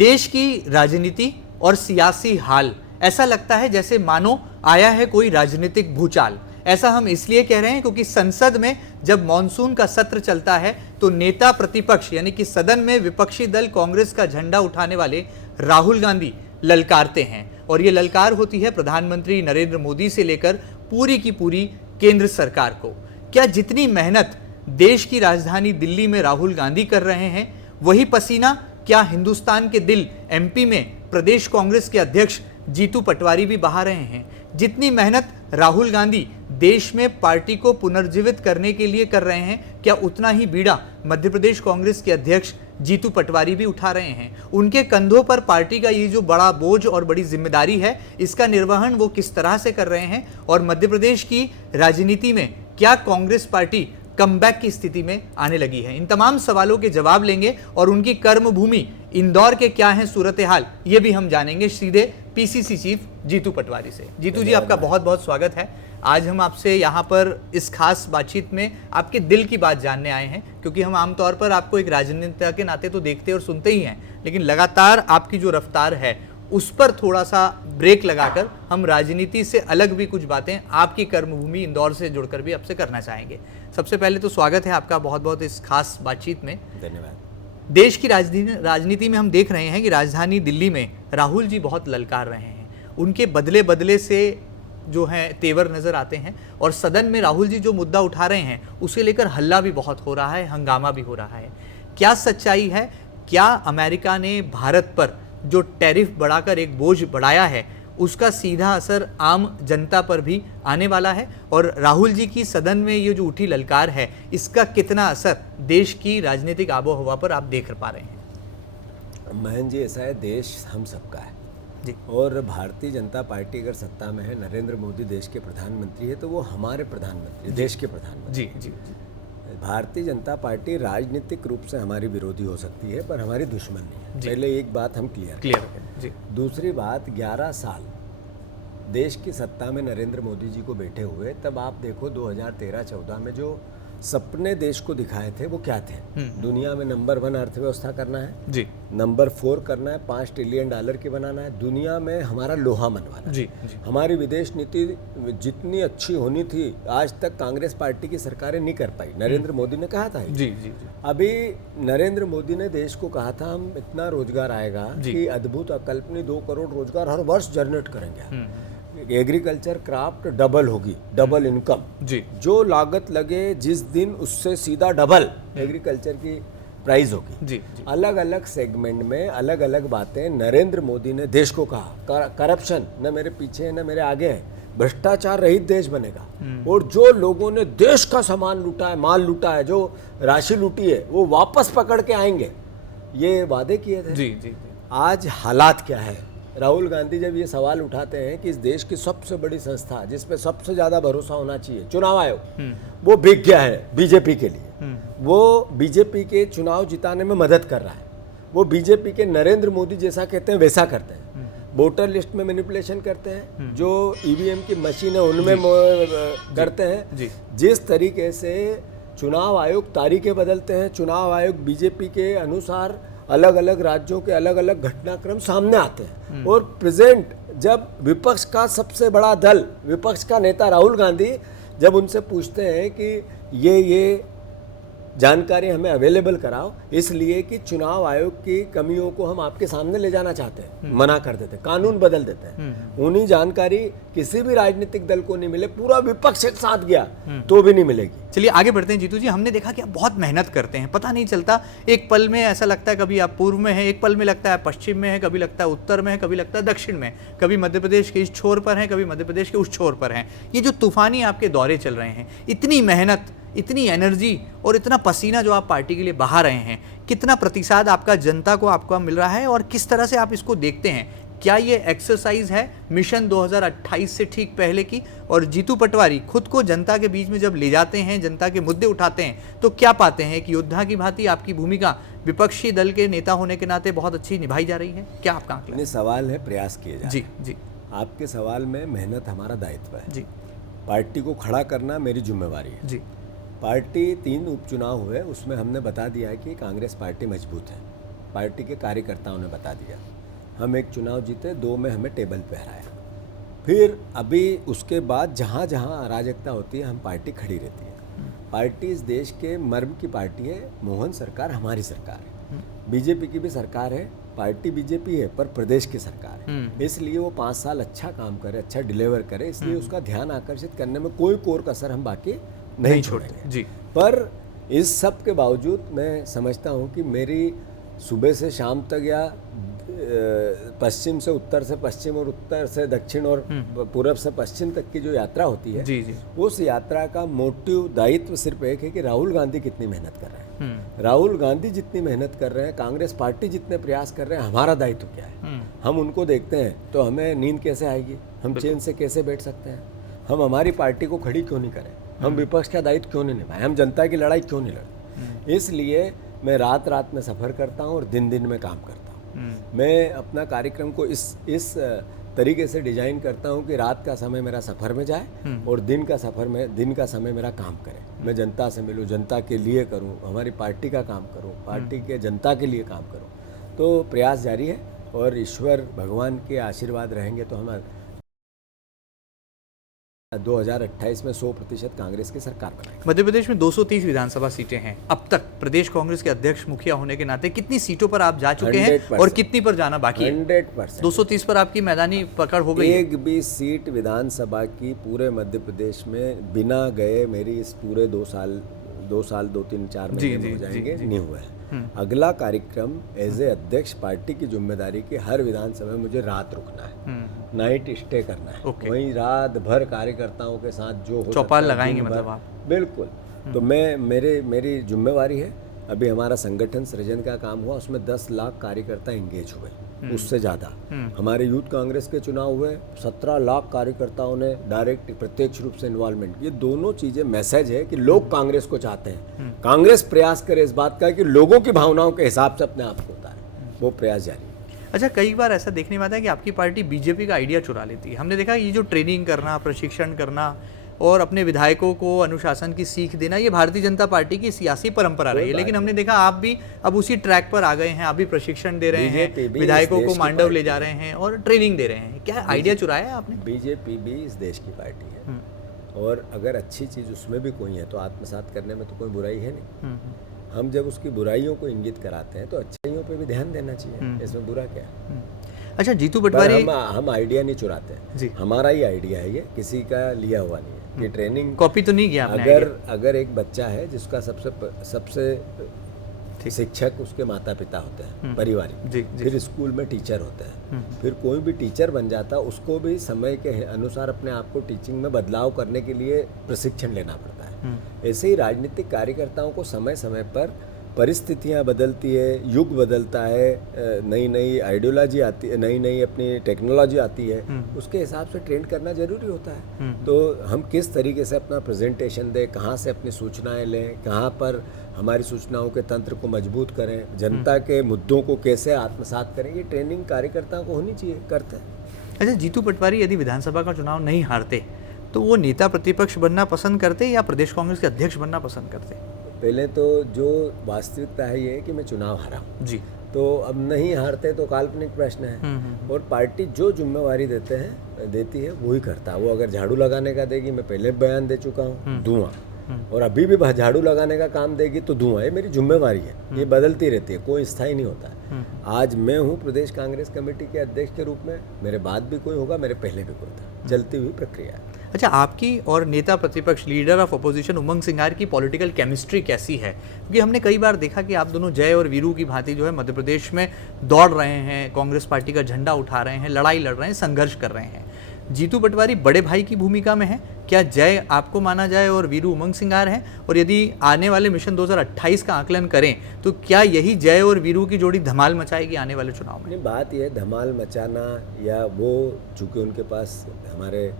देश की राजनीति और सियासी हाल, ऐसा लगता है जैसे मानो आया है कोई राजनीतिक भूचाल। ऐसा हम इसलिए कह रहे हैं क्योंकि संसद में जब मॉनसून का सत्र चलता है तो नेता प्रतिपक्ष यानी कि सदन में विपक्षी दल कांग्रेस का झंडा उठाने वाले राहुल गांधी ललकारते हैं, और ये ललकार होती है प्रधानमंत्री नरेंद्र मोदी से लेकर पूरी की पूरी केंद्र सरकार को। क्या जितनी मेहनत देश की राजधानी दिल्ली में राहुल गांधी कर रहे हैं, वही पसीना क्या हिंदुस्तान के दिल एमपी में प्रदेश कांग्रेस के अध्यक्ष जीतू पटवारी भी बहा रहे हैं? जितनी मेहनत राहुल गांधी देश में पार्टी को पुनर्जीवित करने के लिए कर रहे हैं, क्या उतना ही बीड़ा मध्य प्रदेश कांग्रेस के अध्यक्ष जीतू पटवारी भी उठा रहे हैं? उनके कंधों पर पार्टी का ये जो बड़ा बोझ और बड़ी जिम्मेदारी है, इसका निर्वहन वो किस तरह से कर रहे हैं? और मध्य प्रदेश की राजनीति में क्या कांग्रेस पार्टी कमबैक की स्थिति में आने लगी है? इन तमाम सवालों के जवाब लेंगे और उनकी कर्मभूमि इंदौर के क्या है सूरत हाल, ये भी हम जानेंगे सीधे पीसीसी चीफ जीतू पटवारी से। जीतू जी, आपका बहुत बहुत स्वागत है। आज हम आपसे यहाँ पर इस खास बातचीत में आपके दिल की बात जानने आए हैं, क्योंकि हम आमतौर पर आपको एक राजनेता के नाते तो देखते और सुनते ही हैं, लेकिन लगातार आपकी जो रफ्तार है उस पर थोड़ा सा ब्रेक लगाकर हम राजनीति से अलग भी कुछ बातें आपकी कर्मभूमि इंदौर से जुड़कर भी आपसे करना चाहेंगे। सबसे पहले तो स्वागत है आपका बहुत बहुत इस खास बातचीत में। धन्यवाद। देश की राजनीति में हम देख रहे हैं कि राजधानी दिल्ली में राहुल जी बहुत ललकार रहे हैं। उनके बदले बदले से जो हैं तेवर नजर आते हैं, और सदन में राहुल जी जो मुद्दा उठा रहे हैं उसे लेकर हल्ला भी बहुत हो रहा है, हंगामा भी हो रहा है। क्या सच्चाई है? क्या अमेरिका ने भारत पर जो टैरिफ बढ़ाकर एक बोझ बढ़ाया है, उसका सीधा असर आम जनता पर भी आने वाला है? और राहुल जी की सदन में ये जो उठी ललकार है, इसका कितना असर देश की राजनीतिक आबो हवा पर आप देख पा रहे हैं? महन जी, ऐसा है, देश हम सबका है जी, और भारतीय जनता पार्टी अगर सत्ता में है, नरेंद्र मोदी देश के प्रधानमंत्री है, तो वो हमारे प्रधानमंत्री, देश के प्रधानमंत्री। जी जी जी। भारतीय जनता पार्टी राजनीतिक रूप से हमारी विरोधी हो सकती है, पर हमारी दुश्मन नहीं है। पहले एक बात हम क्लियर करें जी। दूसरी बात, 11 साल देश की सत्ता में नरेंद्र मोदी जी को बैठे हुए, तब आप देखो 2013-14 में जो सपने देश को दिखाए थे वो क्या थे? दुनिया में नंबर 1 अर्थव्यवस्था करना है जी, नंबर 4 करना है, $5 ट्रिलियन की बनाना है, दुनिया में हमारा लोहा मनवाना जी, है। जी। हमारी विदेश नीति जितनी अच्छी होनी थी, आज तक कांग्रेस पार्टी की सरकारें नहीं कर पाई। नरेंद्र मोदी ने कहा था जी जी जी। अभी नरेंद्र मोदी ने देश को कहा था हम इतना रोजगार आएगा कि अद्भुत अकल्पनीय 2 करोड़ रोजगार हर वर्ष जनरेट करेंगे। एग्रीकल्चर क्राफ्ट डबल होगी, डबल इनकम जी। जो लागत लगे जिस दिन उससे सीधा डबल एग्रीकल्चर की प्राइस होगी। जी, जी। अलग अलग सेगमेंट में अलग अलग बातें नरेंद्र मोदी ने देश को कहा। करप्शन न मेरे पीछे है न मेरे आगे है, भ्रष्टाचार रहित देश बनेगा, और जो लोगों ने देश का सामान लूटा है, माल लूटा है, जो राशि लूटी है, वो वापस पकड़ के आएंगे, ये वादे किए थे। जी जी। आज हालात क्या है? राहुल गांधी जब ये सवाल उठाते हैं कि इस देश की सबसे बड़ी संस्था जिस पे सबसे ज्यादा भरोसा होना चाहिए, चुनाव आयोग, वो बिक गया है बीजेपी के लिए। वो बीजेपी के चुनाव जिताने में मदद कर रहा है। वो बीजेपी के नरेंद्र मोदी जैसा कहते हैं वैसा करते हैं। वोटर लिस्ट में मैनिपुलेशन करते हैं, जो ईवीएम की मशीन है उनमें करते हैं। जिस तरीके से चुनाव आयोग तारीखें बदलते हैं, चुनाव आयोग बीजेपी के अनुसार अलग अलग राज्यों के अलग अलग घटनाक्रम सामने आते हैं, और प्रेजेंट जब विपक्ष का सबसे बड़ा दल, विपक्ष का नेता राहुल गांधी जब उनसे पूछते हैं कि ये जानकारी हमें अवेलेबल कराओ, इसलिए कि चुनाव आयोग की कमियों को हम आपके सामने ले जाना चाहते हैं, मना कर देते हैं, कानून बदल देते हैं। उन्हीं जानकारी किसी भी राजनीतिक दल को नहीं मिले, पूरा विपक्ष एक साथ गया तो भी नहीं मिलेगी। चलिए आगे बढ़ते हैं जीतू जी। हमने देखा कि आप बहुत मेहनत करते हैं, पता नहीं चलता, एक पल में ऐसा लगता है कभी आप पूर्व में हैं, एक पल में लगता है पश्चिम में है, कभी लगता है उत्तर में है, कभी लगता है दक्षिण में, कभी मध्य प्रदेश के इस छोर पर हैं, कभी मध्य प्रदेश के उस छोर पर हैं। ये जो तूफानी आपके दौरे चल रहे हैं, इतनी मेहनत, इतनी एनर्जी और इतना पसीना जो आप पार्टी के लिए बहा रहे हैं, कितना प्रतिसाद आपका जनता को आपका मिल रहा है और किस तरह से आप इसको देखते हैं? क्या ये एक्सरसाइज है मिशन 2028 से ठीक पहले की? और जीतू पटवारी खुद को जनता के बीच में जब ले जाते हैं, जनता के मुद्दे उठाते हैं, तो क्या पाते हैं कि योद्धा की भांति आपकी भूमिका विपक्षी दल के नेता होने के नाते बहुत अच्छी निभाई जा रही है? क्या आपका आंकलन है? सवाल है, प्रयास किए जाए। जी जी। आपके सवाल में मेहनत हमारा दायित्व है जी। पार्टी को खड़ा करना मेरी जिम्मेवारी है जी। पार्टी 3 उपचुनाव हुए, उसमें हमने बता दिया है कि कांग्रेस पार्टी मजबूत है। पार्टी के कार्यकर्ताओं ने बता दिया। हम एक चुनाव जीते, 2 में हमें टेबल पे हराया। फिर अभी उसके बाद जहाँ जहाँ अराजकता होती है हम पार्टी खड़ी रहती है। पार्टी इस देश के मर्म की पार्टी है। मोहन सरकार हमारी सरकार है, बीजेपी की भी सरकार है, पार्टी बीजेपी है पर प्रदेश की सरकार है। इसलिए वो 5 साल अच्छा काम करे, अच्छा डिलीवर करे, इसलिए उसका ध्यान आकर्षित करने में कोई कोर कसर हम बाकी नहीं छोड़ेंगे जी। पर इस सब के बावजूद मैं समझता हूँ कि मेरी सुबह से शाम तक या पश्चिम से उत्तर से पश्चिम और उत्तर से दक्षिण और पूरब से पश्चिम तक की जो यात्रा होती है, जी जी, उस यात्रा का मोटिव दायित्व सिर्फ एक है कि राहुल गांधी कितनी मेहनत कर रहे हैं। राहुल गांधी जितनी मेहनत कर रहे हैं, कांग्रेस पार्टी जितने प्रयास कर रहे हैं, हमारा दायित्व क्या है? हम उनको देखते हैं तो हमें नींद कैसे आएगी? हम चैन से कैसे बैठ सकते हैं? हम हमारी पार्टी को खड़ी क्यों नहीं करें? हम विपक्ष का दायित्व क्यों नहीं निभाएं? हम जनता की लड़ाई क्यों नहीं लड़ें? इसलिए मैं रात रात में सफ़र करता हूँ और दिन दिन में काम करता हूँ। मैं अपना कार्यक्रम को इस तरीके से डिजाइन करता हूँ कि रात का समय मेरा सफ़र में जाए और दिन का समय मेरा काम करे। मैं जनता से मिलूँ, जनता के लिए करूँ, हमारी पार्टी का काम करूँ, पार्टी के जनता के लिए काम करूँ। तो प्रयास जारी है और ईश्वर भगवान के आशीर्वाद रहेंगे तो हम 2028 में 100% कांग्रेस की सरकार बनाएगी। मध्य प्रदेश में 230 विधानसभा सीटें हैं। अब तक प्रदेश कांग्रेस के अध्यक्ष मुखिया होने के नाते कितनी सीटों पर आप जा चुके हैं और कितनी पर जाना बाकी है? 100%। 230 पर आपकी मैदानी पकड़ हो गई है? एक भी सीट विधानसभा की पूरे मध्य प्रदेश में बिना गए मेरी इस पूरे 2 साल 2 3 4 महीने में हो जाएंगे, नहीं हुआ है। अगला कार्यक्रम एज ए अध्यक्ष पार्टी की जिम्मेदारी की हर विधानसभा में मुझे रात रुकना है, नाइट स्टे करना है। वहीं रात भर कार्यकर्ताओं के साथ जो हो चौपाल लगाएंगे मतलब आप? बिल्कुल। तो मेरी जिम्मेवारी है। अभी हमारा संगठन सृजन का काम हुआ, उसमें 10 लाख कार्यकर्ता एंगेज हुए, उससे ज़्यादा। हमारे यूथ कांग्रेस के चुनाव हुए, 17 लाख कार्यकर्ताओं ने डायरेक्ट प्रत्यक्ष रूप से इन्वॉल्वमेंट। ये दोनों चीज़ें मैसेज है कि लोग कांग्रेस को चाहते हैं। कांग्रेस प्रयास करे इस बात का कि लोगों की भावनाओं के हिसाब से अपने आप को उतारे, वो प्रयास जारी है। अच्छा, कई बार ऐसा देखने में आता है कि आपकी पार्टी बीजेपी का आइडिया चुरा लेती है। हमने देखा ये जो ट्रेनिंग करना, प्रशिक्षण करना और अपने विधायकों को अनुशासन की सीख देना, ये भारतीय जनता पार्टी की सियासी परंपरा रही है। लेकिन हमने देखा आप भी अब उसी ट्रैक पर आ गए हैं, आप भी प्रशिक्षण दे रहे हैं, विधायकों को मांडव ले जा रहे हैं और ट्रेनिंग दे रहे हैं। क्या आइडिया चुराया है आपने? बीजेपी भी इस देश की पार्टी है और अगर अच्छी चीज़ उसमें भी कोई है तो आत्मसात करने में तो कोई बुराई है नहीं। हम जब उसकी बुराइयों को इंगित कराते हैं तो अच्छाइयों पे भी ध्यान देना चाहिए, इसमें बुरा क्या है? अच्छा, जीतू पटवारी, हम आइडिया नहीं चुराते हैं, हमारा ही आइडिया है ये, किसी का लिया हुआ नहीं है। ये ट्रेनिंग कॉपी तो नहीं किया आपने? अगर एक बच्चा है जिसका सबसे शिक्षक उसके माता पिता होते हैं, पारिवारिक, फिर स्कूल में टीचर होते हैं, फिर कोई भी टीचर बन जाता है उसको भी समय के अनुसार अपने आप को टीचिंग में बदलाव करने के लिए प्रशिक्षण लेना पड़ता है। ऐसे ही राजनीतिक कार्यकर्ताओं को समय समय पर परिस्थितियाँ बदलती है, युग बदलता है, नई नई आइडियोलॉजी आती है, नई नई अपनी टेक्नोलॉजी आती है, उसके हिसाब से ट्रेंड करना जरूरी होता है। तो हम किस तरीके से अपना प्रेजेंटेशन दें, कहाँ से अपनी सूचनाएं लें, कहाँ पर हमारी सूचनाओं के तंत्र को मजबूत करें, जनता के मुद्दों को कैसे आत्मसात करें, ये ट्रेनिंग कार्यकर्ताओं को होनी चाहिए, करते हैं। अच्छा, जीतू पटवारी यदि विधानसभा का चुनाव नहीं हारते तो वो नेता प्रतिपक्ष बनना पसंद करते या प्रदेश कांग्रेस के अध्यक्ष बनना पसंद करते? पहले तो जो वास्तविकता है ये कि मैं चुनाव हारा हूँ जी, तो अब नहीं हारते तो काल्पनिक प्रश्न है। और पार्टी जो जिम्मेवारी देती है वो ही करता है। वो अगर झाड़ू लगाने का देगी, मैं पहले बयान दे चुका हूँ, धुआं, और अभी भी झाड़ू लगाने का काम देगी तो धुआं। ये मेरी जिम्मेवारी है, ये बदलती रहती है, कोई स्थायी नहीं होता है। आज मैं हूँ प्रदेश कांग्रेस कमेटी के अध्यक्ष के रूप में, मेरे बाद भी कोई होगा, मेरे पहले भी कोई था, चलती हुई प्रक्रिया है। अच्छा, आपकी और नेता प्रतिपक्ष leader of opposition Umang Singhar की पॉलिटिकल केमिस्ट्री कैसी है? क्योंकि हमने कई बार देखा कि आप दोनों जय और वीरू की भांति जो है मध्य प्रदेश में दौड़ रहे हैं, कांग्रेस पार्टी का झंडा उठा रहे हैं, लड़ाई लड़ रहे हैं, संघर्ष कर रहे हैं। जीतू पटवारी बड़े भाई की भूमिका में है। क्या जय आपको माना जाए और वीरू उमंग सिंघार हैं? और यदि आने वाले मिशन 2028 का आकलन करें तो क्या यही जय और वीरू की जोड़ी धमाल मचाएगी आने वाले चुनाव में? नहीं, बात यह धमाल मचाना या वो, चूँकि उनके पास हमारे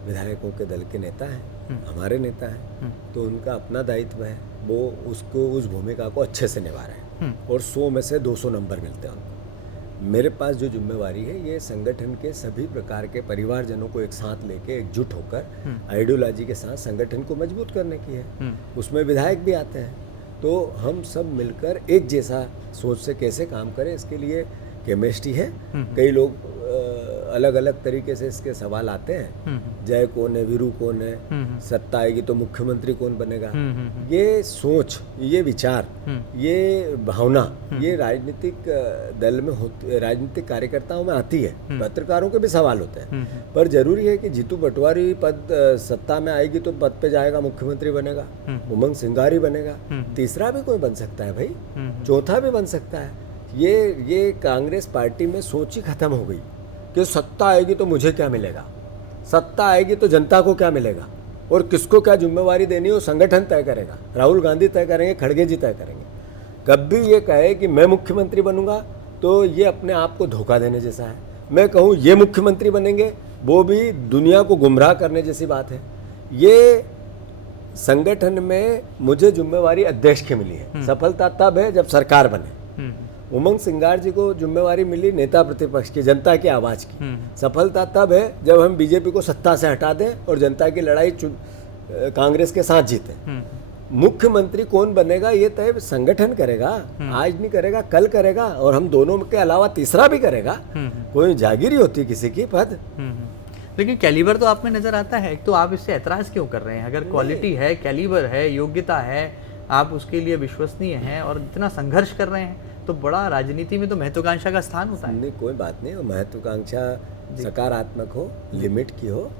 विधायकों के दल के नेता हैं, हमारे नेता हैं, तो उनका अपना दायित्व है, वो उसको उस भूमिका को अच्छे से निभा रहे हैं और 100 में से 200 नंबर मिलते हैं उनको। मेरे पास जो जिम्मेवारी है ये संगठन के सभी प्रकार के परिवारजनों को एक साथ लेके एकजुट होकर आइडियोलॉजी के साथ संगठन को मजबूत करने की है। उसमें विधायक भी आते हैं, तो हम सब मिलकर एक जैसा सोच से कैसे काम करें, इसके लिए केमिस्ट्री है। कई लोग अलग अलग तरीके से इसके सवाल आते हैं, जय कौन है, वीरू कौन है, सत्ता आएगी तो मुख्यमंत्री कौन बनेगा। ये सोच, ये विचार, ये भावना, ये राजनीतिक दल में होती, राजनीतिक कार्यकर्ताओं में आती है। पत्रकारों के भी सवाल होते हैं, पर जरूरी है कि जीतू पटवारी पद सत्ता में आएगी तो पद पे जाएगा, मुख्यमंत्री बनेगा, उमंग सिंगारी बनेगा, तीसरा भी कोई बन सकता है भाई, चौथा भी बन सकता है। ये कांग्रेस पार्टी में सोच ही खत्म हो गई कि सत्ता आएगी तो मुझे क्या मिलेगा, सत्ता आएगी तो जनता को क्या मिलेगा, और किसको क्या जिम्मेवारी देनी है वो संगठन तय करेगा। राहुल गांधी तय करेंगे, खड़गे जी तय करेंगे। कभी ये कहे कि मैं मुख्यमंत्री बनूंगा तो ये अपने आप को धोखा देने जैसा है। मैं कहूँ ये मुख्यमंत्री बनेंगे, वो भी दुनिया को गुमराह करने जैसी बात है। ये संगठन में मुझे जिम्मेवारी अध्यक्ष की मिली है, सफलता तब है जब सरकार बने। उमंग सिंगार जी को जिम्मेवारी मिली नेता प्रतिपक्ष की, जनता की आवाज की। सफलता तब है जब हम बीजेपी को सत्ता से हटा दें और जनता की लड़ाई कांग्रेस के साथ जीते। मुख्यमंत्री कौन बनेगा ये तय संगठन करेगा, आज नहीं करेगा कल करेगा, और हम दोनों के अलावा तीसरा भी करेगा। कोई जागीरी होती किसी की पद। लेकिन कैलिबर तो आप में नजर आता है, तो आप इससे ऐतराज क्यों कर रहे हैं? अगर क्वालिटी है, कैलिबर है, योग्यता है, आप उसके लिए विश्वसनीय हैं और इतना संघर्ष कर रहे हैं, तो बड़ा राजनीति में तो महत्वाकांक्षा का स्थान होता है। नहीं, कोई बात नहीं, महत्वाकांक्षा सकारात्मक हो, लिमिट की हो,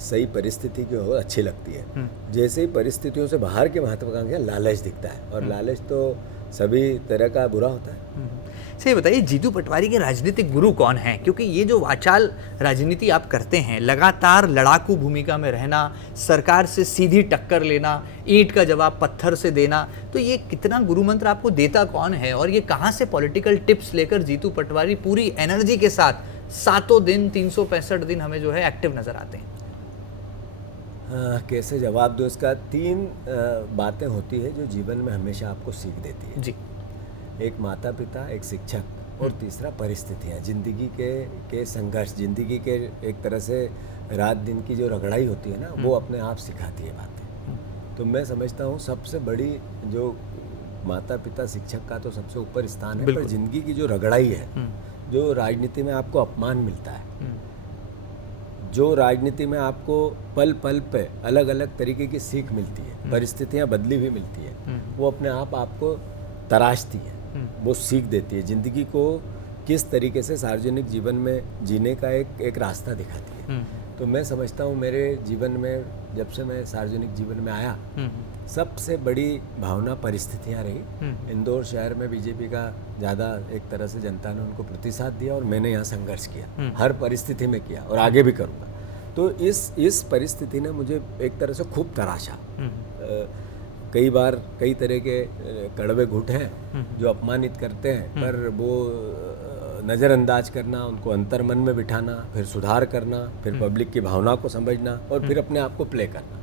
सही परिस्थिति की हो, अच्छी लगती है। जैसे ही परिस्थितियों से बाहर की महत्वाकांक्षा लालच दिखता है, और लालच तो सभी तरह का बुरा होता है। सही बताइए, जीतू पटवारी के राजनीतिक गुरु कौन हैं? क्योंकि ये जो वाचाल राजनीति आप करते हैं, लगातार लड़ाकू भूमिका में रहना, सरकार से सीधी टक्कर लेना, ईंट का जवाब पत्थर से देना, तो ये कितना गुरु मंत्र आपको देता कौन है? और ये कहाँ से पॉलिटिकल टिप्स लेकर जीतू पटवारी पूरी एनर्जी के साथ सातों दिन 365 दिन हमें जो है एक्टिव नजर आते हैं? कैसे जवाब दो इसका? 3 बातें होती है जो जीवन में हमेशा आपको सीख देती है जी। एक माता पिता, एक शिक्षक, और तीसरा परिस्थितियाँ, जिंदगी के संघर्ष, जिंदगी के एक तरह से रात दिन की जो रगड़ाई होती है ना, वो अपने आप सिखाती है बातें। तो मैं समझता हूँ सबसे बड़ी जो माता पिता शिक्षक का तो सबसे ऊपर स्थान है, पर जिंदगी की जो रगड़ाई है, जो राजनीति में आपको अपमान मिलता है, जो राजनीति में आपको पल पल पे अलग अलग तरीके की सीख मिलती है, परिस्थितियाँ बदली हुई मिलती है, वो अपने आप आपको तराशती है, वो सीख देती है, जिंदगी को किस तरीके से सार्वजनिक जीवन में जीने का एक रास्ता दिखाती है। तो मैं समझता हूँ मेरे जीवन में जब से मैं सार्वजनिक जीवन में आया, सबसे बड़ी भावना परिस्थितियाँ रही। इंदौर शहर में बीजेपी का ज़्यादा एक तरह से जनता ने उनको प्रतिसाद दिया, और मैंने यहाँ संघर्ष किया, हर परिस्थिति में किया और आगे भी करूँगा। तो इस परिस्थिति ने मुझे एक तरह से खूब तराशा। कई बार कई तरह के कड़वे घुट हैं जो अपमानित करते हैं, पर वो नज़रअंदाज करना, उनको अंतर मन में बिठाना, फिर सुधार करना, फिर पब्लिक की भावना को समझना, और फिर अपने आप को प्ले करना।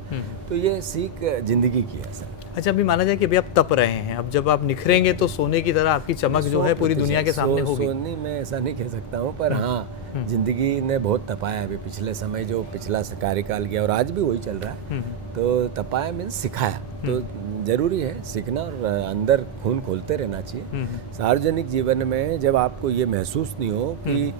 तो ये सीख जिंदगी की है सर। अच्छा, अभी माना जाए कि अभी आप तप रहे हैं, अब जब आप निखरेंगे तो सोने की तरह आपकी चमक जो है पूरी दुनिया के सामने होगी। नहीं, मैं ऐसा नहीं कह सकता हूँ, पर हाँ, जिंदगी ने बहुत तपाया अभी पिछले समय, जो पिछला कार्यकाल गया और आज भी वही चल रहा है। तो तपाया मीन्स सिखाया, तो जरूरी है सीखना और अंदर खून खोलते रहना चाहिए। सार्वजनिक जीवन में जब आपको ये महसूस नहीं हो कि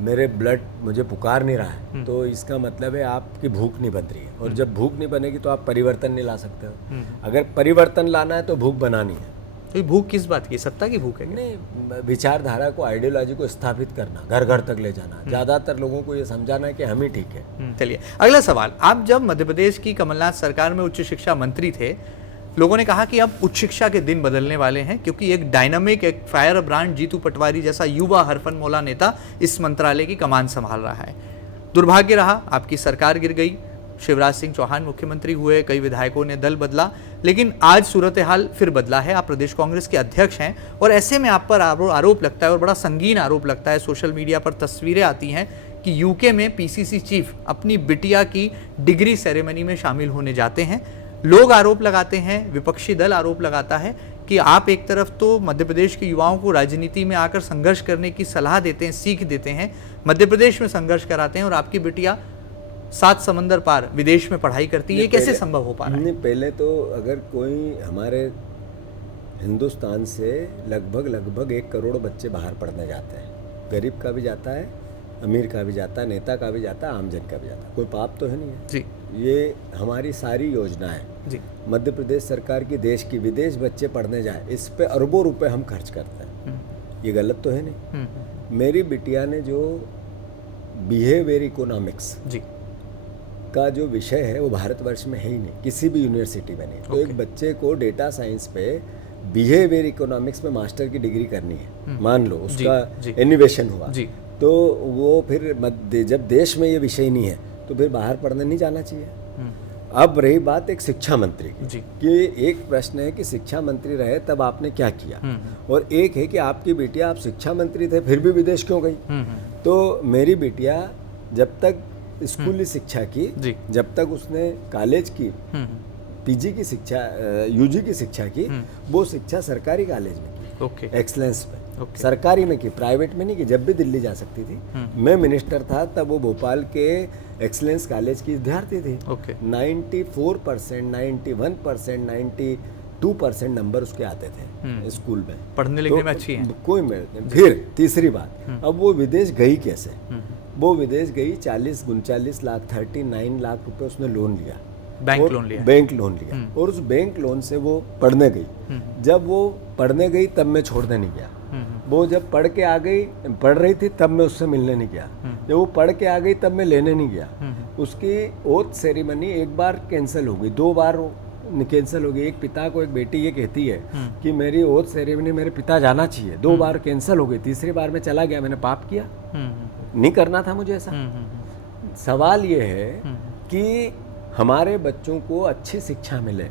मेरे ब्लड मुझे पुकार नहीं रहा है, तो इसका मतलब है आपकी भूख नहीं बन रही है, और जब भूख नहीं बनेगी तो आप परिवर्तन नहीं ला सकते हो। अगर परिवर्तन लाना है तो भूख बनानी है। तो भूख किस बात की? सत्ता की भूख है? नहीं, विचारधारा को, आइडियोलॉजी को स्थापित करना, घर घर तक ले जाना, ज्यादातर लोगों को ये समझाना है कि हम ही ठीक है। चलिए अगला सवाल, आप जब मध्य प्रदेश की कमलनाथ सरकार में उच्च शिक्षा मंत्री थे, लोगों ने कहा कि अब उच्च शिक्षा के दिन बदलने वाले हैं, क्योंकि एक डायनामिक, एक फायर ब्रांड जीतू पटवारी जैसा युवा हरफनमौला नेता इस मंत्रालय की कमान संभाल रहा है। दुर्भाग्य रहा, आपकी सरकार गिर गई, शिवराज सिंह चौहान मुख्यमंत्री हुए, कई विधायकों ने दल बदला, लेकिन आज सूरत हाल फिर बदला है। आप प्रदेश कांग्रेस के अध्यक्ष हैं, और ऐसे में आप पर आरोप लगता है, और बड़ा संगीन आरोप लगता है, सोशल मीडिया पर तस्वीरें आती हैं कि यूके में पीसीसी चीफ अपनी बिटिया की डिग्री सेरेमनी में शामिल होने जाते हैं। लोग आरोप लगाते हैं, विपक्षी दल आरोप लगाता है कि आप एक तरफ तो मध्य प्रदेश के युवाओं को राजनीति में आकर संघर्ष करने की सलाह देते हैं, सीख देते हैं, मध्य प्रदेश में संघर्ष कराते हैं, और आपकी बिटिया 7 समंदर पार विदेश में पढ़ाई करती है। ये कैसे संभव हो पा रहा है? नहीं, पहले तो अगर कोई हमारे हिंदुस्तान से लगभग 1 करोड़ बच्चे बाहर पढ़ने जाते हैं। गरीब का भी जाता है, अमीर का भी जाता है, नेता का भी जाता है, आमजन का भी जाता है। कोई पाप तो है नहीं है जी ये हमारी सारी योजना है। जी। मध्य प्रदेश सरकार की देश की विदेश बच्चे पढ़ने जाए, इस पे अरबों रुपए हम खर्च करते हैं। ये गलत तो है नहीं। मेरी बिटिया ने जो बिहेवियर इकोनॉमिक्स जी का जो विषय है वो भारतवर्ष में है ही नहीं, किसी भी यूनिवर्सिटी में नहीं। तो एक बच्चे को डेटा साइंस पे बिहेवियर इकोनॉमिक्स में मास्टर की डिग्री करनी है, मान लो उसका इनोवेशन हुआ जी। तो वो फिर जब देश में ये विषय नहीं है तो फिर बाहर पढ़ने नहीं जाना चाहिए। अब रही बात एक शिक्षा मंत्री की कि एक प्रश्न है कि शिक्षा मंत्री रहे तब आपने क्या किया, और एक है कि आपकी बिटिया, आप शिक्षा मंत्री थे फिर भी विदेश क्यों गई। तो मेरी बिटिया जब तक स्कूली शिक्षा की, जब तक उसने कॉलेज की, पीजी की शिक्षा, यूजी की शिक्षा की, वो शिक्षा सरकारी कॉलेज में की, एक्सलेंस पे सरकारी में की, प्राइवेट में नहीं की। जब भी दिल्ली जा सकती थी, मैं मिनिस्टर था तब वो भोपाल के एक्सलेंस कॉलेज की विद्यार्थी थी। 94%, 91%, 92% नंबर उसके आते थे स्कूल में, पढ़ने लिखने में अच्छी है। कोई मेरिट। फिर तीसरी बात, अब वो विदेश गई कैसे। वो विदेश गई 39 लाख 39 लाख रुपए उसने लोन लिया, बैंक लोन लिया और उस बैंक लोन से वो पढ़ने गई। जब वो पढ़ने गई तब मैं छोड़ने नहीं गया। वो जब पढ़ के आ गई, पढ़ रही थी तब मैं उससे मिलने नहीं गया। जब वो पढ़ के आ गई तब मैं लेने नहीं गया। उसकी ओथ सेरेमनी एक बार कैंसिल हो गई, 2 बार कैंसिल हो गई। एक पिता को एक बेटी ये कहती है कि मेरी ओथ सेरेमनी मेरे पिता जाना चाहिए, 2 बार कैंसिल हो गई, तीसरी बार में चला गया। मैंने पाप किया? नहीं करना था मुझे ऐसा। सवाल ये है कि हमारे बच्चों को अच्छी शिक्षा मिले,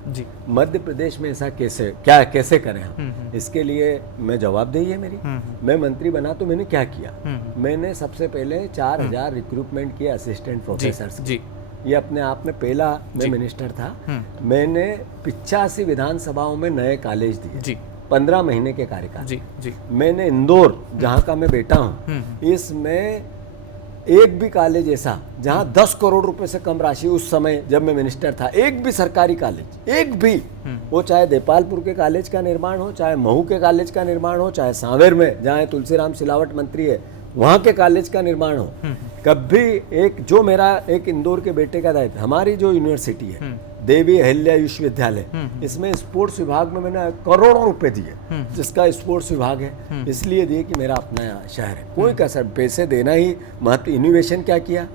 मध्य प्रदेश में ऐसा कैसे करें हम, इसके लिए मैं जवाबदेही है मेरी। मैं मंत्री बना तो मैंने क्या किया, मैंने सबसे पहले 4000 रिक्रूटमेंट किए असिस्टेंट प्रोफेसर्स की। ये अपने आप में पहला, मैं मिनिस्टर था, मैंने 85 विधानसभाओं में नए कॉलेज दिए, 15 महीने के कार्यकाल। मैंने इंदौर, जहाँ का मैं बेटा हूँ, इसमें एक भी कॉलेज ऐसा जहां 10 करोड़ रुपए से कम राशि, उस समय जब मैं मिनिस्टर था, एक भी सरकारी कॉलेज, एक भी, वो चाहे देपालपुर के कॉलेज का निर्माण हो, चाहे महू के कॉलेज का निर्माण हो, चाहे सांवेर में जहाँ तुलसीराम सिलावट मंत्री है वहाँ के कॉलेज का निर्माण हो, कभी एक, जो मेरा एक इंदौर के बेटे का दायित्व, हमारी जो यूनिवर्सिटी है देवी अहिल्या विश्वविद्यालय, इसमें स्पोर्ट्स विभाग में मैंने करोड़ों रुपए दिए, जिसका स्पोर्ट्स विभाग है, इसलिए दिए कि मेरा अपना शहर है। कोई कसर, पैसे देना ही महत्व। इनोवेशन क्या किया,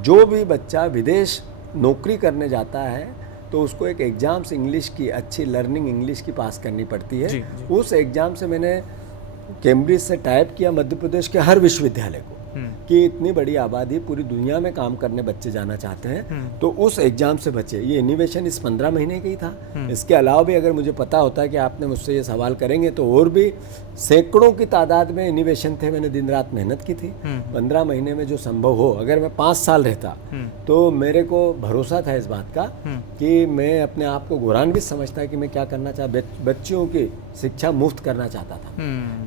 जो भी बच्चा विदेश नौकरी करने जाता है तो उसको एक एग्जाम्स इंग्लिश की, अच्छी लर्निंग इंग्लिश की पास करनी पड़ती है। उस एग्जाम से मैंने कैम्ब्रिज से टाइप किया मध्य प्रदेश के हर विश्वविद्यालय को कि इतनी बड़ी आबादी, पूरी दुनिया में काम करने बच्चे जाना चाहते हैं, तो उस एग्जाम से बचे। ये इनोवेशन इस 15 महीने का ही था। इसके अलावा भी अगर मुझे पता होता है कि आपने मुझसे ये सवाल करेंगे तो और भी सैकड़ों की तादाद में इनोवेशन थे। मैंने दिन रात मेहनत की थी। 15 महीने में जो संभव हो, अगर मैं 5 साल रहता तो मेरे को भरोसा था इस बात का कि मैं अपने आप को गौरवान्वित समझता कि मैं क्या करना चाहता, बच्चियों की शिक्षा मुफ्त करना चाहता था।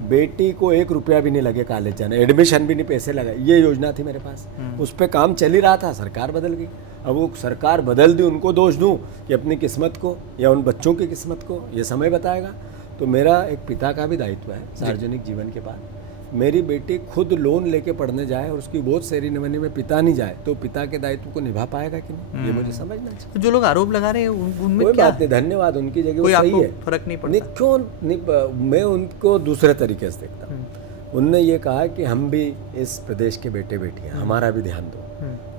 बेटी को 1 रुपया भी नहीं लगे कॉलेज जाने, एडमिशन भी नहीं पैसे लगा, ये योजना थी मेरे पास। उस पर काम चल ही रहा था, सरकार बदल गई। अब वो सरकार बदल दी, उनको दोष दूं कि अपनी किस्मत को या उन बच्चों की किस्मत को, ये समय बताएगा। तो मेरा एक पिता का भी दायित्व है सार्वजनिक जीवन के बाद। मेरी बेटी खुद लोन लेके पढ़ने जाए और उसकी बहुत सेरेमनी में पिता नहीं जाए तो पिता के दायित्व को निभा पाएगा कि नहीं, ये मुझे समझना चाहिए। तो जो लोग आरोप लगा रहे हैं उनमें कोई क्या बात नहीं, धन्यवाद, उनकी जगह कोई सही है, फर्क नहीं पड़ता। नहीं, क्यों नहीं, मैं उनको दूसरे तरीके से देखता हूँ। उनने ये कहा कि हम भी इस प्रदेश के बेटे बेटी हैं, हमारा भी ध्यान दो,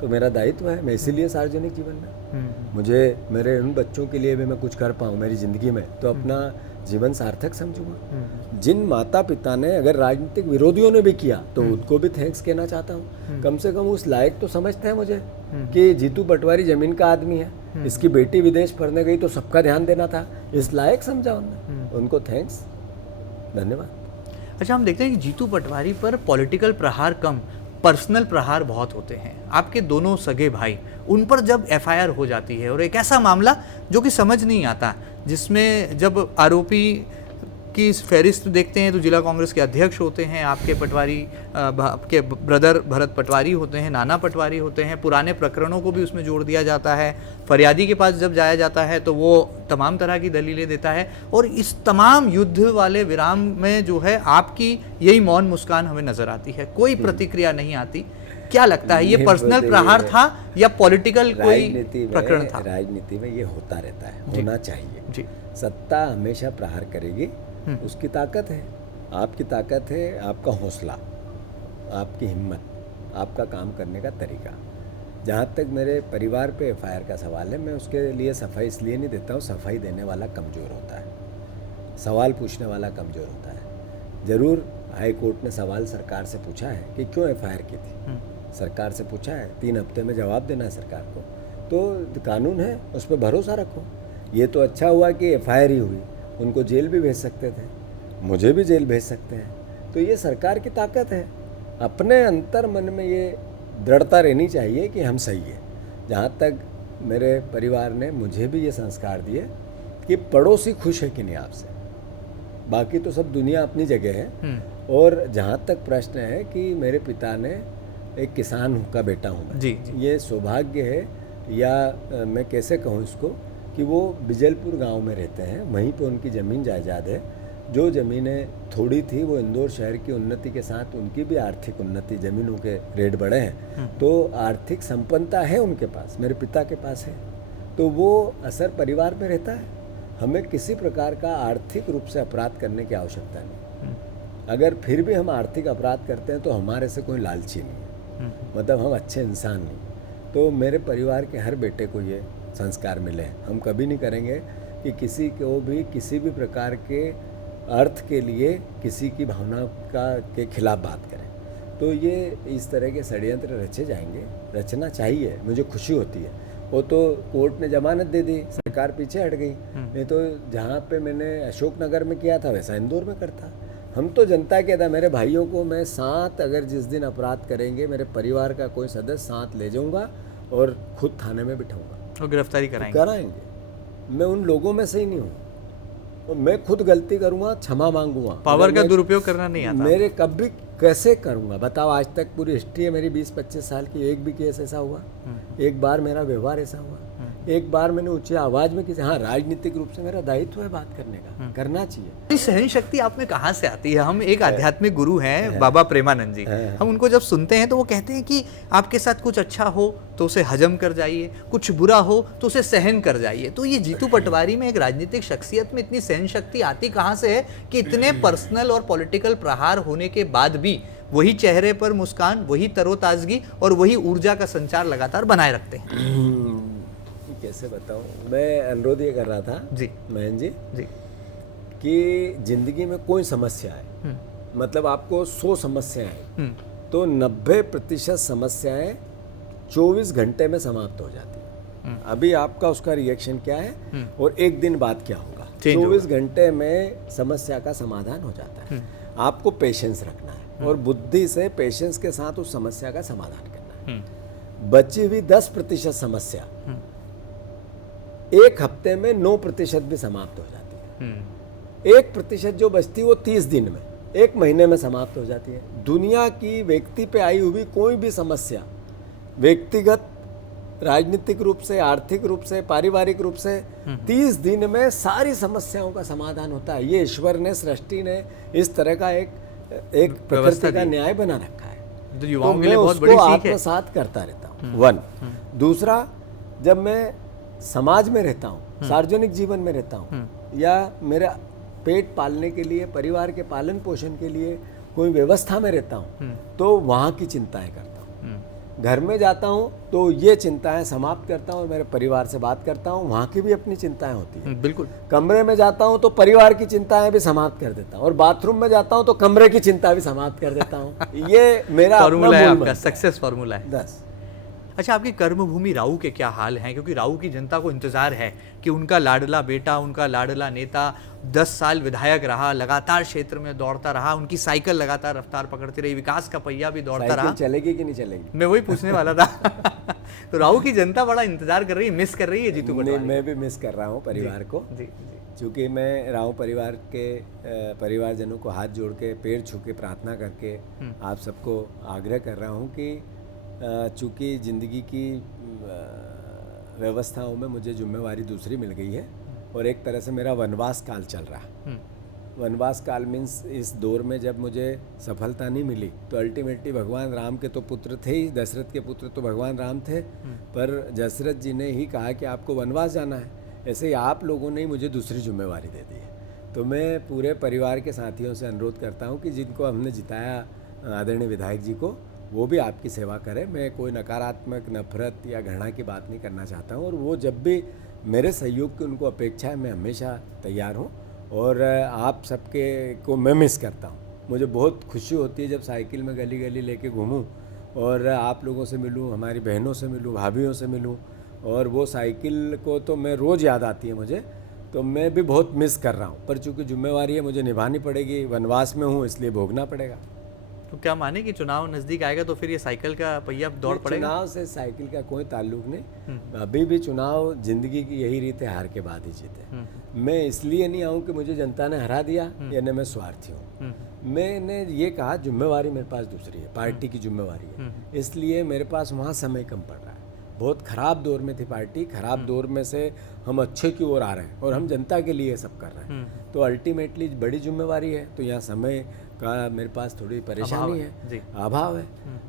तो मेरा दायित्व है। मैं इसीलिए सार्वजनिक जीवन में, मुझे मेरे उन बच्चों के लिए भी मैं कुछ कर पाऊँ मेरी ज़िंदगी में, तो अपना जीवन सार्थक समझूंगा। जिन माता पिता ने, अगर राजनीतिक विरोधियों ने भी किया तो उनको भी थैंक्स कहना चाहता हूँ। कम से कम उस लायक तो समझते हैं मुझे कि जीतू पटवारी जमीन का आदमी है, इसकी बेटी विदेश पढ़ने गई तो सबका ध्यान देना था, इस लायक समझा उन्होंने, उनको थैंक्स, धन्यवाद। अच्छा, हम देखते हैं कि जीतू पटवारी पर पॉलिटिकल प्रहार कम, पर्सनल प्रहार बहुत होते हैं। आपके दोनों सगे भाई, उन पर जब एफआईआर हो जाती है, और एक ऐसा मामला जो कि समझ नहीं आता, जिसमें जब आरोपी की इस फहरिस्त देखते हैं तो जिला कांग्रेस के अध्यक्ष होते हैं आपके पटवारी, आपके ब्रदर भरत पटवारी होते हैं, नाना पटवारी होते हैं, पुराने प्रकरणों को भी उसमें जोड़ दिया जाता है, फरियादी के पास जब जाया जाता है तो वो तमाम तरह की दलीलें देता है, और इस तमाम युद्ध वाले विराम में जो है आपकी यही मौन मुस्कान हमें नजर आती है, कोई प्रतिक्रिया नहीं आती। क्या लगता है, ये पर्सनल प्रहार था या पॉलिटिकल कोई प्रकरण था? राजनीति में ये होता रहता है, होना चाहिए जी। सत्ता हमेशा प्रहार करेगी, उसकी ताकत है, आपकी ताकत है, आपका हौसला, आपकी हिम्मत, आपका काम करने का तरीका। जहाँ तक मेरे परिवार पे एफआईआर का सवाल है, मैं उसके लिए सफाई इसलिए नहीं देता हूँ, सफाई देने वाला कमज़ोर होता है, सवाल पूछने वाला कमज़ोर होता है। ज़रूर हाई कोर्ट ने सवाल सरकार से पूछा है कि क्यों एफआईआर की थी, सरकार से पूछा है, 3 हफ्ते में जवाब देना है सरकार को, तो कानून है, उस पर भरोसा रखो। ये तो अच्छा हुआ कि एफआईआर ही हुई, उनको जेल भी भेज सकते थे, मुझे भी जेल भेज सकते हैं। तो ये सरकार की ताकत है, अपने अंतर मन में ये दृढ़ता रहनी चाहिए कि हम सही है। जहाँ तक मेरे परिवार ने मुझे भी ये संस्कार दिए कि पड़ोसी खुश है कि नहीं आपसे, बाकी तो सब दुनिया अपनी जगह है। और जहाँ तक प्रश्न है कि मेरे पिता ने, एक किसान का बेटा हूँ मैं, जी। ये सौभाग्य है या मैं कैसे कहूँ इसको, कि वो बिजलपुर गांव में रहते हैं, वहीं पे उनकी ज़मीन जायदाद है। जो ज़मीनें थोड़ी थी वो इंदौर शहर की उन्नति के साथ उनकी भी आर्थिक उन्नति, ज़मीनों के रेट बढ़े हैं, तो आर्थिक संपन्नता है उनके पास, मेरे पिता के पास है, तो वो असर परिवार में रहता है। हमें किसी प्रकार का आर्थिक रूप से अपराध करने की आवश्यकता नहीं। अगर फिर भी हम आर्थिक अपराध करते हैं तो हमारे से कोई लालची नहीं है, मतलब हम अच्छे इंसान नहीं। तो मेरे परिवार के हर बेटे को ये संस्कार मिले हैं। हम कभी नहीं करेंगे कि किसी को भी किसी भी प्रकार के अर्थ के लिए किसी की भावना के खिलाफ बात करें। तो ये इस तरह के षड्यंत्र रचे जाएंगे, रचना चाहिए, मुझे खुशी होती है। वो तो कोर्ट ने जमानत दे दी, सरकार पीछे हट गई, नहीं तो जहाँ पे मैंने अशोकनगर में किया था वैसा इंदौर में करता। हम तो जनता के था, मेरे भाइयों को मैं साथ, अगर जिस दिन अपराध करेंगे मेरे परिवार का कोई सदस्य साथ ले जाऊंगा और खुद थाने में बिठाऊंगा और गिरफ्तारी कराएंगे। मैं उन लोगों में से ही नहीं हूँ, और मैं खुद गलती करूँगा, क्षमा मांगूंगा। पावर का दुरुपयोग करना नहीं आता मेरे कभी कैसे करूँगा बताओ? आज तक पूरी हिस्ट्री है मेरी 20-25 साल की, एक भी केस ऐसा हुआ, एक बार मेरा व्यवहार ऐसा हुआ, एक बार मैंने ऊंची आवाज में किसी, हाँ राजनीतिक रूप से मेरा दायित्व है बात करने का, करना चाहिए। सहन शक्ति आप में कहाँ से आती है? हम एक आध्यात्मिक गुरु हैं बाबा प्रेमानंद जी, हम उनको जब सुनते हैं तो वो कहते हैं कि आपके साथ कुछ अच्छा हो तो उसे हजम कर जाइए, कुछ बुरा हो तो उसे सहन कर जाइए। तो ये जीतू पटवारी में, एक राजनीतिक शख्सियत में इतनी सहन शक्ति आती कहाँ से है कि इतने पर्सनल और पॉलिटिकल प्रहार होने के बाद भी वही चेहरे पर मुस्कान, वही तरोताजगी और वही ऊर्जा का संचार लगातार बनाए रखते हैं? कैसे बताऊं? मैं अनुरोध ये कर रहा था जी महेंद्र जी कि जिंदगी में कोई समस्या है, मतलब आपको 100 समस्याएं हैं तो 90% समस्याएं 24 घंटे में समाप्त हो जाती है। अभी आपका उसका रिएक्शन क्या है और एक दिन बाद क्या होगा, 24 घंटे में समस्या का समाधान हो जाता है। आपको पेशेंस रखना है और बुद्धि से पेशेंस के साथ उस समस्या का समाधान करना है। बची हुई 10% समस्या 1 हफ्ते में 9% भी समाप्त हो जाती है। 1% जो बचती है वो 30 दिन में, 1 महीने में समाप्त हो जाती है। दुनिया की व्यक्ति पे आई हुई कोई भी समस्या, व्यक्तिगत, राजनीतिक रूप से, आर्थिक रूप से, पारिवारिक रूप से 30 दिन में सारी समस्याओं का समाधान होता है। ये ईश्वर ने, सृष्टि ने इस तरह का एक प्रकृति का न्याय बना रखा है। तो मैं उसको आत्मसात करता रहता हूँ। 1 दूसरा, जब मैं समाज में रहता हूँ, सार्वजनिक जीवन में रहता हूँ, या मेरा पेट पालने के लिए, परिवार के पालन पोषण के लिए कोई व्यवस्था में रहता हूँ, तो वहाँ की चिंताएं करता हूँ। घर में जाता हूँ तो ये चिंताएं समाप्त करता हूँ, मेरे परिवार से बात करता हूँ, वहाँ की भी अपनी चिंताएं होती हैं। बिल्कुल। कमरे में जाता हूँ तो परिवार की चिंताएं भी समाप्त कर देता हूँ, और बाथरूम में जाता हूँ तो कमरे की चिंता भी समाप्त कर देता हूँ। ये मेरा फॉर्मूला है, आपका सक्सेस फॉर्मूला है। 10। अच्छा, आपकी कर्मभूमि राऊ के क्या हाल हैं? क्योंकि राऊ की जनता को इंतजार है कि उनका लाडला बेटा, उनका लाडला नेता 10 साल विधायक रहा, लगातार क्षेत्र में दौड़ता रहा, उनकी साइकिल लगातार रफ्तार पकड़ती रही, विकास का पहिया भी दौड़ता रहा। चलेगी कि नहीं चलेगी, मैं वही पूछने वाला था। तो राऊ की जनता बड़ा इंतजार कर रही है, मिस कर रही है जीतू पटवारी। मैं भी मिस कर रहा हूँ परिवार को। जी। चूँकि मैं राव परिवार के परिवारजनों को हाथ जोड़ के पैर छू के प्रार्थना करके आप सबको आग्रह कर रहा हूँ कि चूँकि ज़िंदगी की व्यवस्थाओं में मुझे जिम्मेवारी दूसरी मिल गई है और एक तरह से मेरा वनवास काल चल रहा है। वनवास काल मीन्स इस दौर में जब मुझे सफलता नहीं मिली तो अल्टीमेटली भगवान राम के तो पुत्र थे ही, दशरथ के पुत्र तो भगवान राम थे, पर दशरथ जी ने ही कहा कि आपको वनवास जाना है, ऐसे ही आप लोगों ने ही मुझे दूसरी जिम्मेवारी दे दी है। तो मैं पूरे परिवार के साथियों से अनुरोध करता हूँ कि जिनको हमने जिताया आदरणीय विधायक जी को, वो भी आपकी सेवा करें। मैं कोई नकारात्मक नफरत या घृणा की बात नहीं करना चाहता हूँ, और वो जब भी मेरे सहयोग की उनको अपेक्षा है, मैं हमेशा तैयार हूँ। और आप सबके को मैं मिस करता हूँ। मुझे बहुत खुशी होती है जब साइकिल में गली गली लेके घूमूं और आप लोगों से मिलूं, हमारी बहनों से मिलूं, भाभीयों से मिलूं, और वो साइकिल को तो मैं रोज़ याद आती है मुझे, तो मैं भी बहुत मिस कर रहा हूँ। पर चूँकि जिम्मेवारी है मुझे निभानी पड़ेगी, वनवास में हूँ इसलिए भोगना पड़ेगा। तो क्या माने कि चुनाव नजदीक आएगा तो फिर ये साइकिल का पहिया दौड़ पड़ेगा? चुनाव से साइकिल का कोई ताल्लुक नहीं। अभी भी चुनाव जिंदगी की यही रीत है, हार के बाद ही जीते। मैं इसलिए नहीं आऊँ कि मुझे जनता ने हरा दिया या न मैं स्वार्थी हूँ। मैंने ये कहा जिम्मेवारी मेरे पास दूसरी है, पार्टी की जिम्मेवारी है, इसलिए मेरे पास वहाँ समय कम पड़ रहा है। बहुत ख़राब दौर में थी पार्टी, ख़राब दौर में से हम अच्छे की ओर आ रहे हैं और हम जनता के लिए सब कर रहे हैं। तो अल्टीमेटली बड़ी जिम्मेवारी है, तो यहाँ समय का मेरे पास थोड़ी परेशानी है, अभाव है।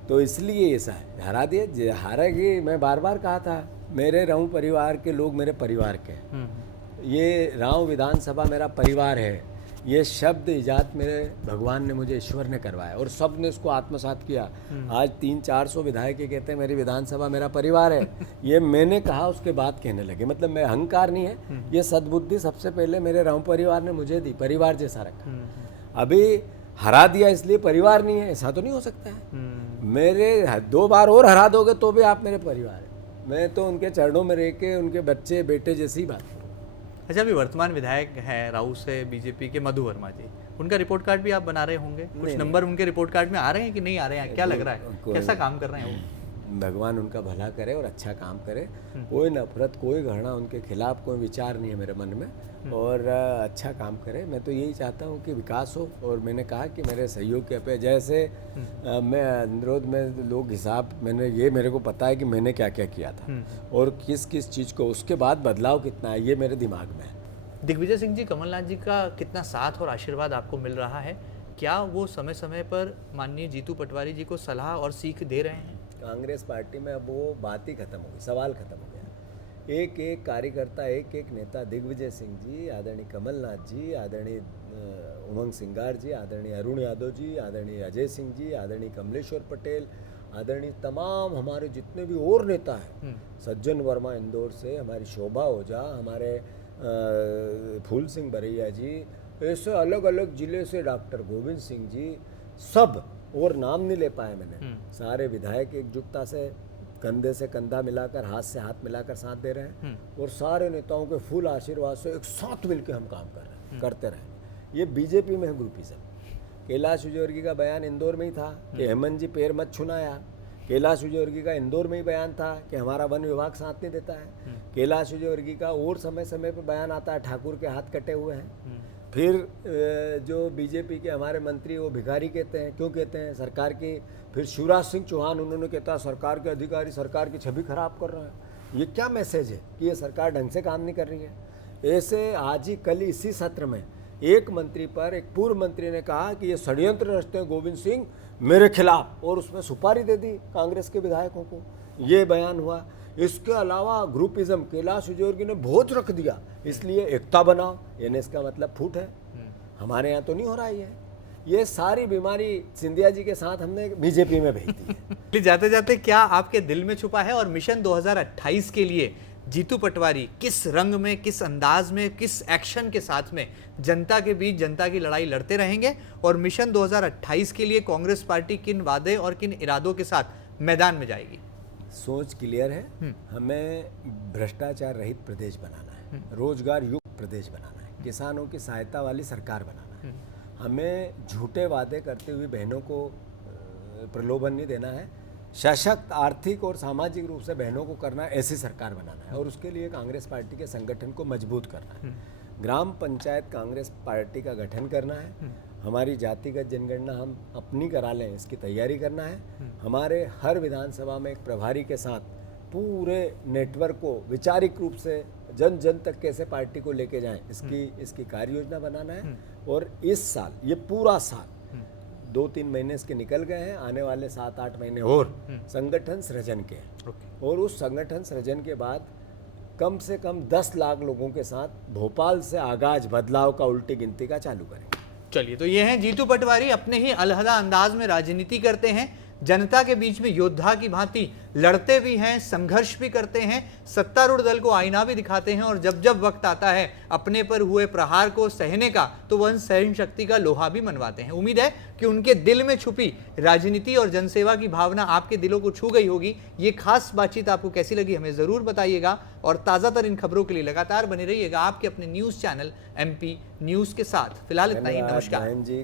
तो इसलिए ऐसा है, हरा दिए हारेगी। मैं बार बार कहा था मेरे राव परिवार के लोग मेरे परिवार के, ये राव विधानसभा मेरा परिवार है, ये शब्द इजाद मेरे भगवान ने, मुझे ईश्वर ने करवाया और सब ने इसको आत्मसात किया। आज 300-400 विधायक कहते हैं मेरी विधानसभा मेरा परिवार है। ये मैंने कहा उसके बाद कहने लगे, मतलब मैं अहंकार नहीं है, ये सद्बुद्धि सबसे पहले मेरे राव परिवार ने मुझे दी, परिवार जैसा रखा। अभी हरा दिया इसलिए परिवार नहीं है, ऐसा तो नहीं हो सकता है। मेरे 2 बार और हरा दोगे तो भी आप मेरे परिवार है। मैं तो उनके चरणों में रह के उनके बच्चे बेटे जैसी बात करूँ। अच्छा, अभी वर्तमान विधायक हैं राऊ से बीजेपी के मधु वर्मा जी, उनका रिपोर्ट कार्ड भी आप बना रहे होंगे, कुछ नंबर उनके रिपोर्ट कार्ड में आ रहे हैं कि नहीं आ रहे हैं, क्या लग रहा है, कैसा काम कर रहे हैं वो? भगवान उनका भला करे और अच्छा काम करे। कोई नफरत कोई घृणा उनके खिलाफ कोई विचार नहीं है मेरे मन में, और अच्छा काम करे। मैं तो यही चाहता हूँ कि विकास हो, और मैंने कहा कि मेरे सहयोग के पे जैसे मैं अनुरोध में लोग हिसाब, मैंने ये मेरे को पता है कि मैंने क्या क्या किया था और किस किस चीज़ को, उसके बाद बदलाव कितना है ये मेरे दिमाग में है। दिग्विजय सिंह जी, कमलनाथ जी का कितना साथ और आशीर्वाद आपको मिल रहा है? क्या वो समय समय पर माननीय जीतू पटवारी जी को सलाह और सीख दे रहे हैं? कांग्रेस पार्टी में अब वो बात ही खत्म हो गई, सवाल खत्म हो गया। एक एक कार्यकर्ता, एक एक नेता, दिग्विजय सिंह जी, आदरणीय कमलनाथ जी, आदरणीय उमंग सिंगार जी, आदरणीय अरुण यादव जी, आदरणीय अजय सिंह जी, आदरणीय कमलेश्वर पटेल, आदरणीय तमाम हमारे जितने भी और नेता हैं, सज्जन वर्मा इंदौर से, हमारी शोभा ओझा, हमारे फूल सिंह बरैया जी, ऐसे अलग अलग ज़िले से डॉक्टर गोविंद सिंह जी, सब, और नाम नहीं ले पाए मैंने, सारे विधायक एकजुटता से कंधे से कंधा मिलाकर, हाथ से हाथ मिलाकर साथ दे रहे हैं, और सारे नेताओं के फुल आशीर्वाद से एक साथ मिलकर हम काम कर रहे हैं, करते रहेंगे। ये बीजेपी में है ग्रुपिज्म। कैलाश विजयवर्गीय का बयान इंदौर में ही था कि हेमंत जी पैर मत छुनाया। कैलाश विजयवर्गीय का इंदौर में ही बयान था कि हमारा वन विभाग साथ नहीं देता है। कैलाश विजयवर्गीय का और समय समय पर बयान आता है ठाकुर के हाथ कटे हुए हैं। फिर जो बीजेपी के हमारे मंत्री वो भिखारी कहते हैं, क्यों कहते हैं? सरकार की। फिर शिवराज सिंह चौहान, उन्होंने कहता सरकार के अधिकारी सरकार की छवि खराब कर रहे हैं। ये क्या मैसेज है कि ये सरकार ढंग से काम नहीं कर रही है? ऐसे आज ही कल इसी सत्र में एक मंत्री पर एक पूर्व मंत्री ने कहा कि ये षड्यंत्र रचते हैं गोविंद सिंह मेरे खिलाफ, और उसमें सुपारी दे दी कांग्रेस के विधायकों को। ये बयान हुआ। इसके अलावा ग्रुपिज्म कैलाश विजयवर्गीय ने बहुत रख दिया, इसलिए एकता बनाओ, यानी इसका मतलब फूट है। हमारे यहाँ तो नहीं हो रहा है ये सारी बीमारी सिंधिया जी के साथ हमने बीजेपी में भेज दी है। जाते जाते क्या आपके दिल में छुपा है, और मिशन 2028 के लिए जीतू पटवारी किस रंग में, किस अंदाज में, किस एक्शन के साथ में जनता के बीच जनता की लड़ाई लड़ते रहेंगे, और मिशन 2028 के लिए कांग्रेस पार्टी किन वादे और किन इरादों के साथ मैदान में जाएगी? सोच क्लियर है। हमें भ्रष्टाचार रहित प्रदेश बनाना है, रोजगार युक्त प्रदेश बनाना है, किसानों की सहायता वाली सरकार बनाना है। हमें झूठे वादे करते हुए बहनों को प्रलोभन नहीं देना है, सशक्त आर्थिक और सामाजिक रूप से बहनों को करना है, ऐसी सरकार बनाना है, और उसके लिए कांग्रेस पार्टी के संगठन को मजबूत करना है। ग्राम पंचायत कांग्रेस पार्टी का गठन करना है, हमारी जातिगत जनगणना हम अपनी करा लें, इसकी तैयारी करना है, हमारे हर विधानसभा में एक प्रभारी के साथ पूरे नेटवर्क को वैचारिक रूप से जन जन तक कैसे पार्टी को लेके जाएं, इसकी कार्य योजना बनाना है। और इस साल, ये पूरा साल 2-3 महीने इसके निकल गए हैं, आने वाले 7-8 महीने और संगठन सृजन के हैं। और उस संगठन सृजन के बाद कम से कम 10 लाख लोगों के साथ भोपाल से आगाज बदलाव का उल्टी गिनती का चालू करेंगे। चलिए, तो ये हैं जीतू पटवारी, अपने ही अलहदा अंदाज में राजनीति करते हैं, जनता के बीच में योद्धा की भांति लड़ते भी हैं, संघर्ष भी करते हैं, सत्तारूढ़ दल को आईना भी दिखाते हैं, और जब जब वक्त आता है अपने पर हुए प्रहार को सहने का, तो वह सहन शक्ति का लोहा भी मनवाते हैं। उम्मीद है कि उनके दिल में छुपी राजनीति और जनसेवा की भावना आपके दिलों को छू गई होगी। ये खास बातचीत आपको कैसी लगी हमें जरूर बताइएगा, और ताज़ा तरीन खबरों के लिए लगातार बने रहिएगा आपके अपने न्यूज़ चैनल MP न्यूज़ के साथ। फिलहाल इतना ही, नमस्कार।